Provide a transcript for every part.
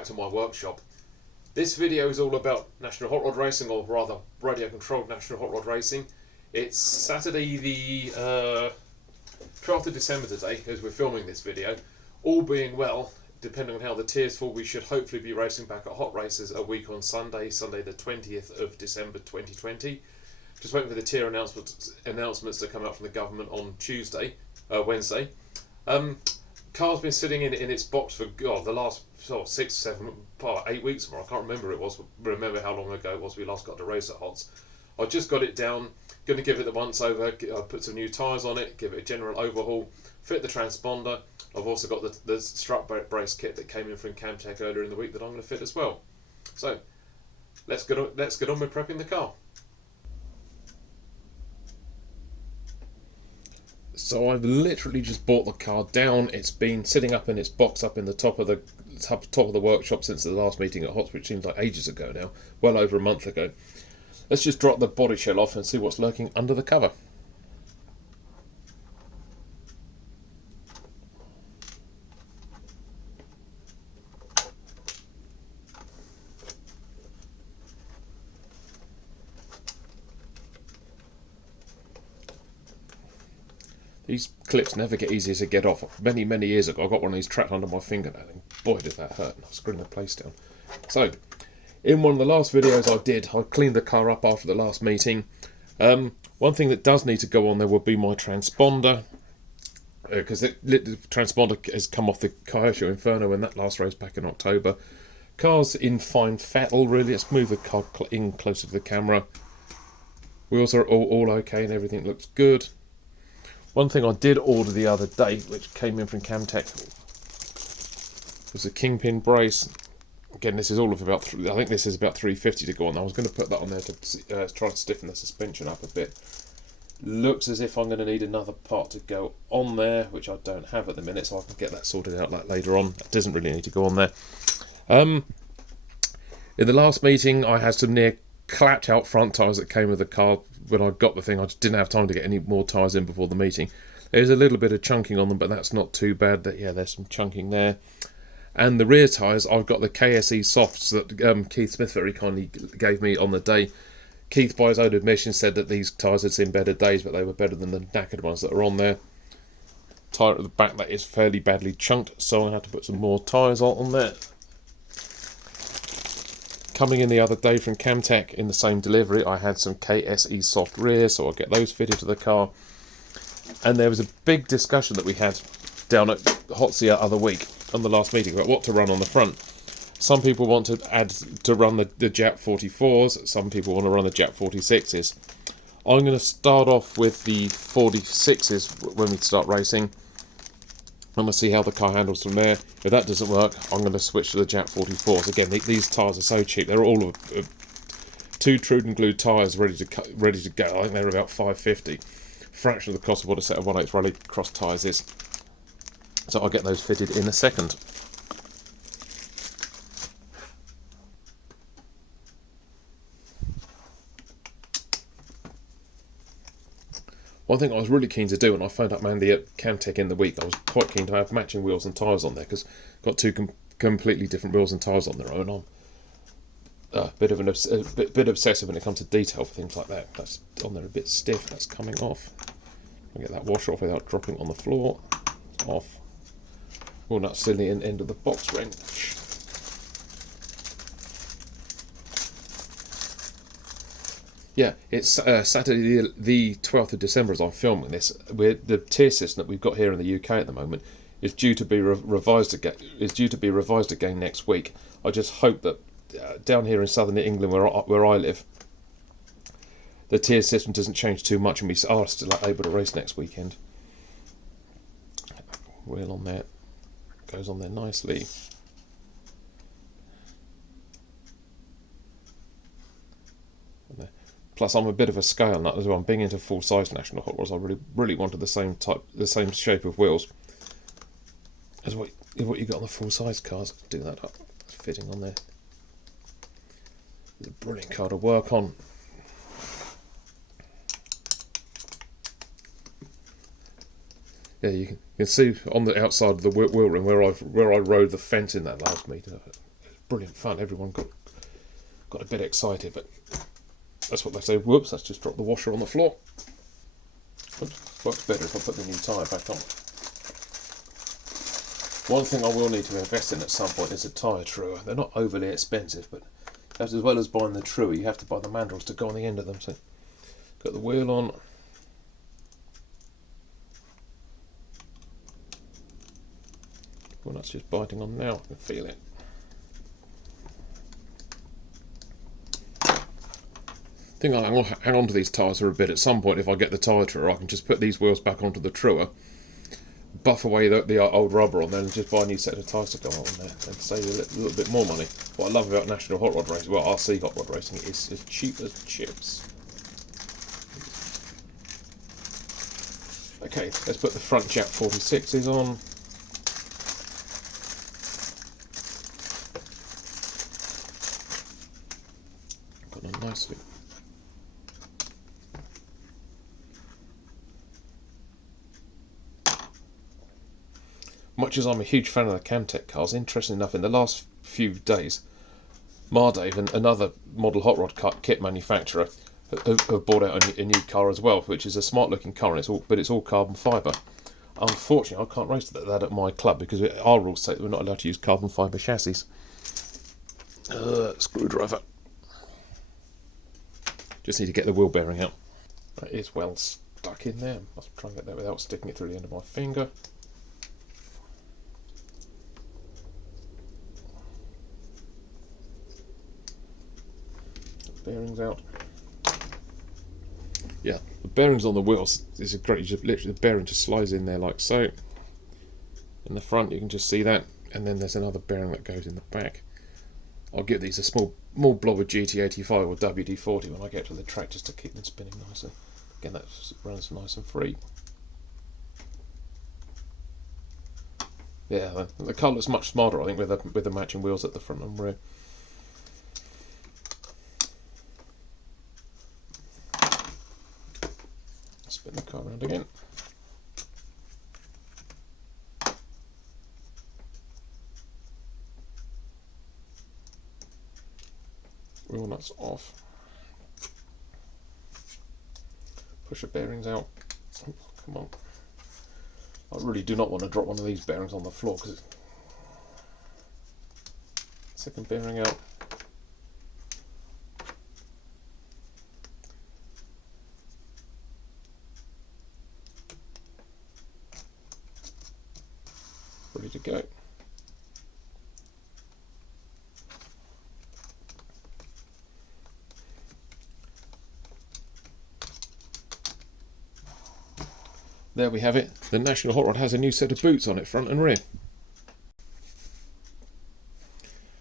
back to my workshop. This video is all about National Hot Rod Racing, or rather radio controlled National Hot Rod Racing. It's Saturday the 12th of December today as we're filming this video. All being well, depending on how the tiers fall, we should hopefully be racing back at Hot Races a week on Sunday the 20th of December 2020. Just waiting for the tier announcements to come out from the government on Wednesday. Car's been sitting in its box for the last 6, 7, 8 weeks or more. I can't remember how long ago it was we last got to race at Hots. I just got it down, going to give it the once over, I put some new tyres on it, give it a general overhaul, fit the transponder. I've also got the strut brace kit that came in from Kamtec earlier in the week that I'm going to fit as well. So let's get on with prepping the car. So I've literally just brought the car down. It's been sitting up in its box up in the top of the workshop since the last meeting at Hots, which seems like ages ago now, well over a month ago. Let's just drop the body shell off and see what's lurking under the cover. These clips never get easier to get off. Many years ago I got one of these trapped under my fingernail and boy did that hurt, and I screwed the place down. So, in one of the last videos I cleaned the car up after the last meeting. One thing that does need to go on there will be my transponder, because the transponder has come off the Kyosho Inferno in that last race back in October. Car's in fine fettle really. Let's move the car in closer to the camera. Wheels are all okay and everything looks good. One thing I did order the other day, which came in from Kamtec, was a kingpin brace. Again, this is all of about, I think this is about $350 to go on. I was going to put that on there to try to stiffen the suspension up a bit. Looks as if I'm going to need another part to go on there, which I don't have at the minute, so I can get that sorted out later on. That doesn't really need to go on there. In the last meeting, I had some near clapped out front tyres that came with the car. When I got the thing, I just didn't have time to get any more tyres in before the meeting. There's a little bit of chunking on them, but that's not too bad. There's some chunking there. And the rear tyres, I've got the KSE softs that Keith Smith very kindly gave me on the day. Keith, by his own admission, said that these tyres had seen better days, but they were better than the knackered ones that are on there. Tyre at the back that is fairly badly chunked, so I had to put some more tyres on there. Coming in the other day from Kamtec in the same delivery, I had some KSE soft rear, so I'll get those fitted to the car. And there was a big discussion that we had down at Hots the other week on the last meeting about what to run on the front. Some people want to run the Jap 44s, some people want to run the Jap 46s. I'm going to start off with the 46s when we start racing. I'm going to see how the car handles from there. If that doesn't work, I'm going to switch to the Jap 44s. Again, these tyres are so cheap. They're all two Trud and glued tyres ready to go. I think they're about $550. Fraction of the cost of what a set of 1/8 rally cross tyres is. So I'll get those fitted in a second. One thing I was really keen to do, and I phoned up Mandy at Kamtec in the week, I was quite keen to have matching wheels and tyres on there, because I've got two completely different wheels and tyres on their own. I'm a bit obsessive when it comes to detail for things like that. That's on there a bit stiff, that's coming off. I'll get that washer off without dropping on the floor. Off. Oh, that's still the end of the box wrench. Yeah, it's Saturday the 12th of December as I'm filming this. The tier system that we've got here in the UK at the moment is due to be revised again next week. I just hope that down here in southern England where I live, the tier system doesn't change too much and we are still able to race next weekend. Wheel on there, goes on there nicely. Plus, I'm a bit of a scale nut as well. I'm being into full-size National Hot Rods. I really wanted the same shape of wheels as what you got on the full-size cars. Do that up, fitting on there. It's a brilliant car to work on. Yeah, you can see on the outside of the wheel rim where I rode the fence in that last meter. brilliant fun. Everyone got a bit excited, but that's what they say. Whoops, that's just dropped the washer on the floor. It works better if I put the new tyre back on. One thing I will need to invest in at some point is a tyre truer. They're not overly expensive, but as well as buying the truer, you have to buy the mandrels to go on the end of them. So, got the wheel on. Well, that's just biting on now. I can feel it. I think I'll hang on to these tyres for a bit. At some point, if I get the tyre truer, I can just put these wheels back onto the truer, buff away the old rubber on there, and just buy a new set of tyres to go on there and save a little bit more money. What I love about National Hot Rod Racing, well, RC Hot Rod Racing, is as cheap as chips. Okay, let's put the front jack 46s on. Got them nicely. Much as I'm a huge fan of the Kamtec cars, interesting enough, in the last few days, Mardave and another model hot rod kit manufacturer have brought out a new car as well, which is a smart looking car, and it's all carbon fibre. Unfortunately, I can't race that at my club because our rules say that we're not allowed to use carbon fibre chassis. Screwdriver. Just need to get the wheel bearing out. That is well stuck in there. I'll try and get that without sticking it through the end of my finger. Bearings out. Yeah, the bearings on the wheels is a great. Just literally the bearing just slides in there like so. In the front, you can just see that, and then there's another bearing that goes in the back. I'll give these a small blob of GT85 or WD40 when I get to the track, just to keep them spinning nicely. Again, that runs nice and free. Yeah, the car looks much smarter, I think, with the matching wheels at the front and rear. Spin the car around again. Wheel nuts off. Push the bearings out. Oh, come on. I really do not want to drop one of these bearings on the floor because second bearing out. Ready to go. There we have it. The National Hot Rod has a new set of boots on it, front and rear.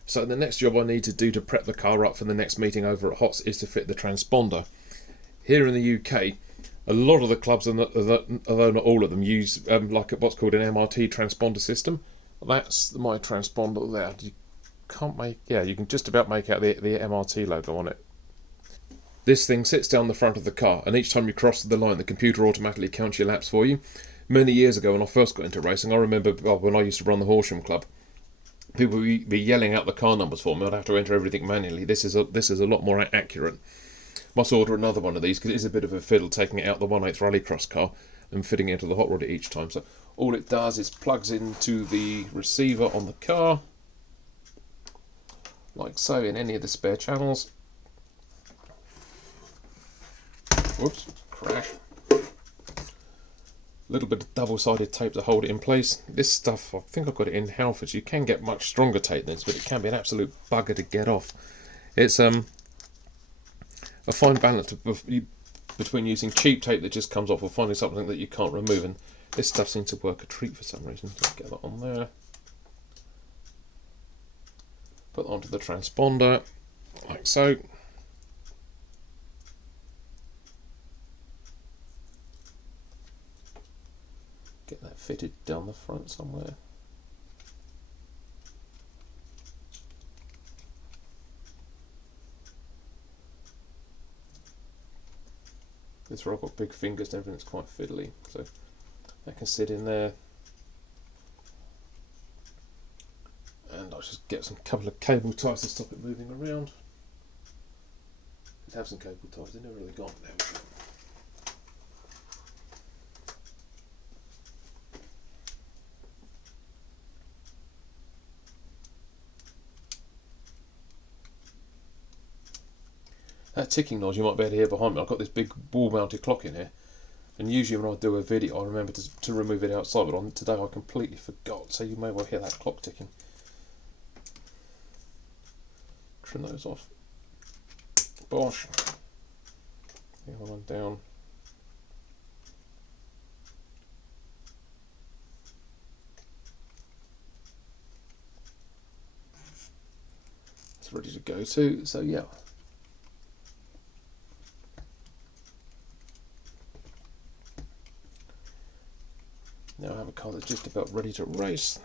So the next job I need to do to prep the car up for the next meeting over at Hots is to fit the transponder. Here in the UK, a lot of the clubs, although not all of them, use like what's called an MRT transponder system. That's my transponder there. You can just about make out the MRT logo on it. This thing sits down the front of the car, and each time you cross the line, the computer automatically counts your laps for you. Many years ago, when I first got into racing, I remember when I used to run the Horsham Club, people would be yelling out the car numbers for me. I'd have to enter everything manually. This is a lot more accurate. Must order another one of these because it is a bit of a fiddle taking it out the 1/8 rallycross car and fitting it into the hot rod each time. So all it does is plugs into the receiver on the car, like so, in any of the spare channels. Whoops, crash. A little bit of double-sided tape to hold it in place. This stuff, I think I've got it in Halfords. You can get much stronger tape than this, but it can be an absolute bugger to get off. It's a fine balance between using cheap tape that just comes off or finding something that you can't remove, and this stuff seems to work a treat for some reason. Just get that on there. Put that onto the transponder, like so. Get that fitted down the front somewhere. This where I've got big fingers and everything's quite fiddly, so that can sit in there. And Let's just get some couple of cable ties to stop it moving around. Let's have some cable ties, they're never really gone. There we go. That ticking noise you might be able to hear behind me. I've got this big wall mounted clock in here, and usually when I do a video I remember to remove it outside, but on today I completely forgot, so you may well hear that clock ticking. Trim those off. Bosh. The other one down. It's ready to go too, so yeah. Now I have a car that's just about ready to race.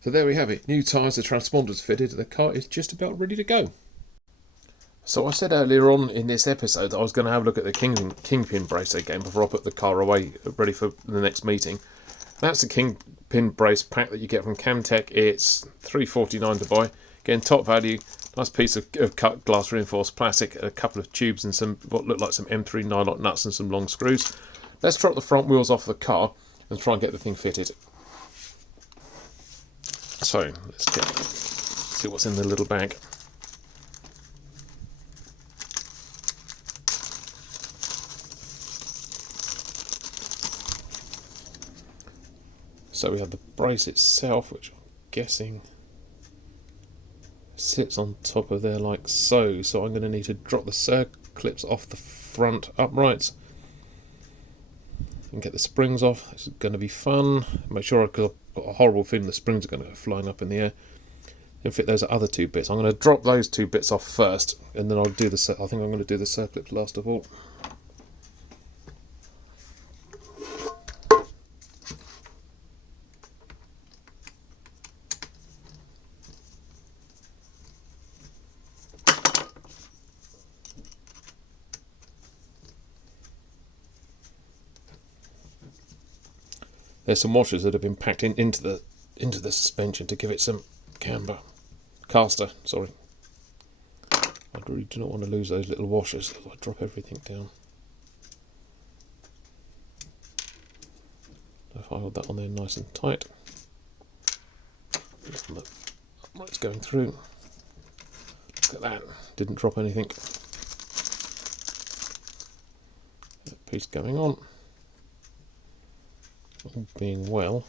So there we have it. New tyres, the transponder's fitted, the car is just about ready to go. So I said earlier on in this episode that I was going to have a look at the kingpin brace again before I put the car away, ready for the next meeting. That's the kingpin brace pack that you get from Kamtec. It's $3.49 to buy. Again, top value. Nice piece of cut glass reinforced plastic, a couple of tubes and some what look like some M3 nylon nuts and some long screws. Let's drop the front wheels off the car and try and get the thing fitted. So let's see what's in the little bag. So we have the brace itself, which I'm guessing sits on top of there like so. So I'm going to need to drop the circlips off the front uprights and get the springs off. This is going to be fun. Make sure, because I've got a horrible feeling the springs are going to go flying up in the air. Then fit those other two bits. I'm going to drop those two bits off first, and then I'll do the. I think I'm going to do the circlips last of all. There's some washers that have been packed into the suspension to give it some caster. Sorry, I really do not want to lose those little washers. I drop everything down. If I hold that on there nice and tight, it's going through. Look at that! Didn't drop anything. That piece going on. All being well,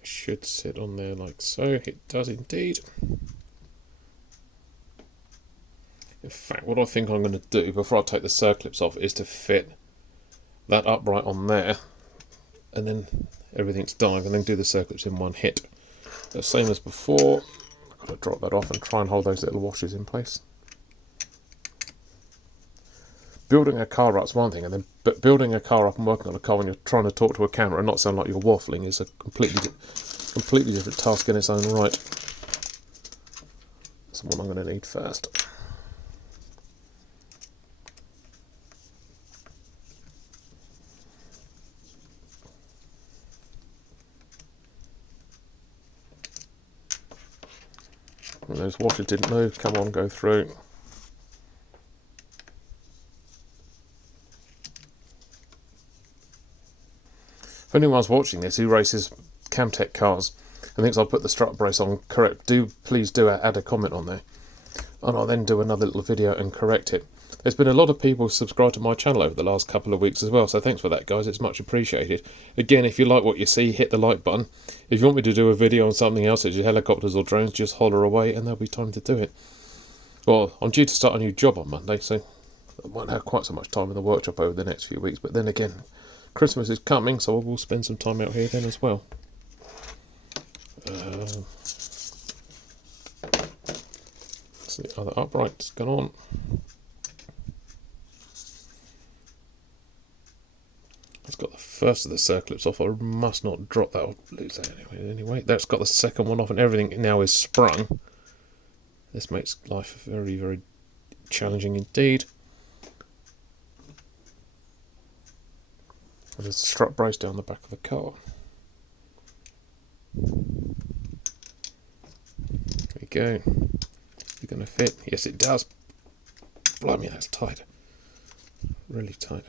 it should sit on there like so. It does indeed. In fact, what I think I'm going to do before I take the circlips off is to fit that upright on there, and then everything's done. And then do the circlips in one hit. The same as before. I've got to drop that off and try and hold those little washers in place. Building a car up's one thing, but building a car up and working on a car when you're trying to talk to a camera and not sound like you're waffling is a completely different task in its own right. That's what I'm going to need first. And those washers didn't move. Come on, go through. If anyone's watching this who races Kamtec cars and thinks I'll put the strut brace on correct, please do add a comment on there, and I'll then do another little video and correct it. There's been a lot of people subscribed to my channel over the last couple of weeks as well, so thanks for that, guys. It's much appreciated. Again, if you like what you see, hit the like button. If you want me to do a video on something else, such as helicopters or drones, just holler away and there'll be time to do it. Well, I'm due to start a new job on Monday, so I won't have quite so much time in the workshop over the next few weeks, but then again, Christmas is coming, so I will spend some time out here then as well. So the other upright's gone on. It's got the first of the circlips off. I must not drop that or lose that anyway. That's got the second one off, and everything now is sprung. This makes life very, very challenging indeed. And there's a strut brace down the back of the car. There we go. Is it going to fit? Yes, it does. Blimey, that's tight. Really tight.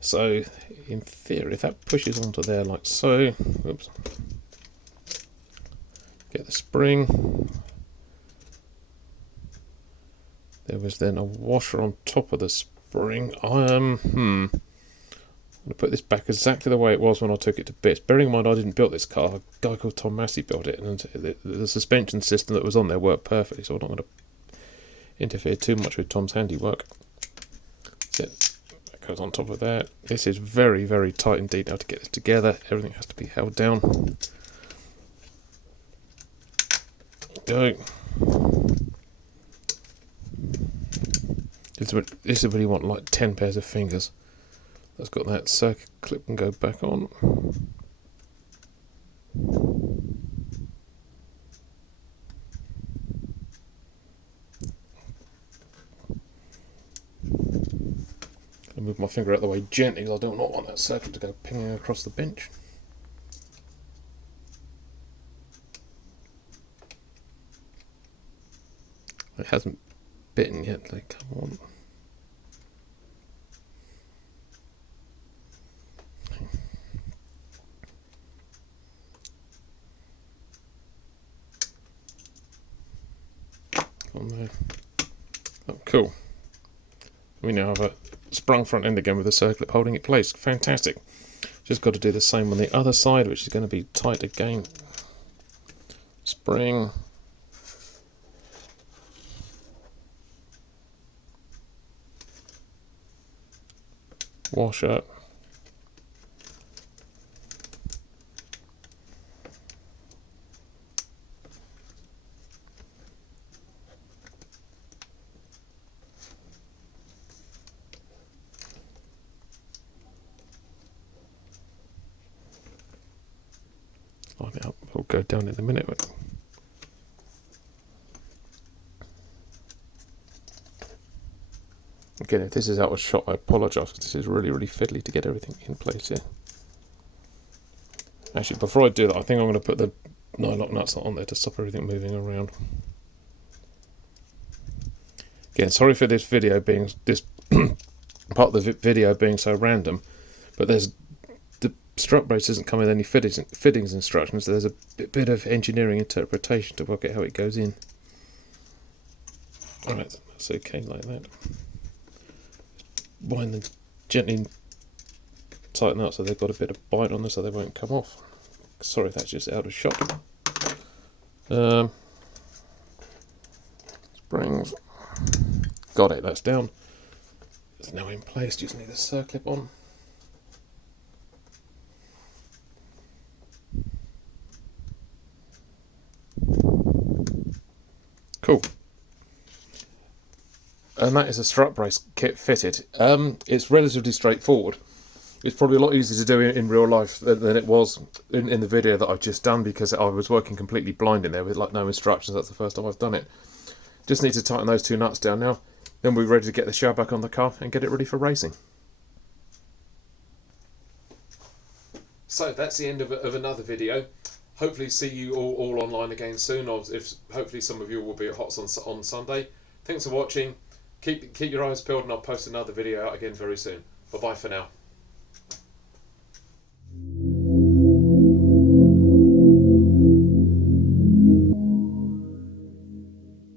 So, in theory, if that pushes onto there like so, oops, get the spring. There was then a washer on top of the spring. I'm going to put this back exactly the way it was when I took it to bits. Bearing in mind I didn't build this car, a guy called Tom Massey built it, and the suspension system that was on there worked perfectly, so I'm not going to interfere too much with Tom's handiwork. That's it. That goes on top of that. This is very, very tight indeed now to get this together. Everything has to be held down. Go. This is what you want, like 10 pairs of fingers. That's got that circuit clip and go back on. I move my finger out of the way gently because I do not want that circuit to go pinging across the bench. It hasn't bitten yet, they come on. On there. Oh, cool. We now have a sprung front end again with a circlip holding it placed. Fantastic. Just got to do the same on the other side, which is going to be tight again. Spring. Washer. Line it up. We'll go down in a minute. Again, if this is out of shot, I apologise. This is really, really fiddly to get everything in place here. Actually, before I do that, I think I'm going to put the nylon nuts on there to stop everything moving around. Again, sorry for this video being this part of the video being so random, but there's the strut brace doesn't come with any fittings instructions. So there's a bit of engineering interpretation to work out how it goes in. All right, that's okay like that. Wind them gently, tighten up so they've got a bit of bite on them so they won't come off. Sorry if that's just out of shot. Springs. Got it, that's down. It's now in place, just need the circlip on. Cool. And that is a strut brace kit fitted. It's relatively straightforward. It's probably a lot easier to do in real life than it was in the video that I've just done, because I was working completely blind in there with like no instructions. That's the first time I've done it. Just need to tighten those two nuts down now. Then we're ready to get the shell back on the car and get it ready for racing. So that's the end of another video. Hopefully see you all online again soon, or if hopefully some of you will be at Hots on Sunday. Thanks for watching. Keep your eyes peeled, and I'll post another video out again very soon. Bye bye for now.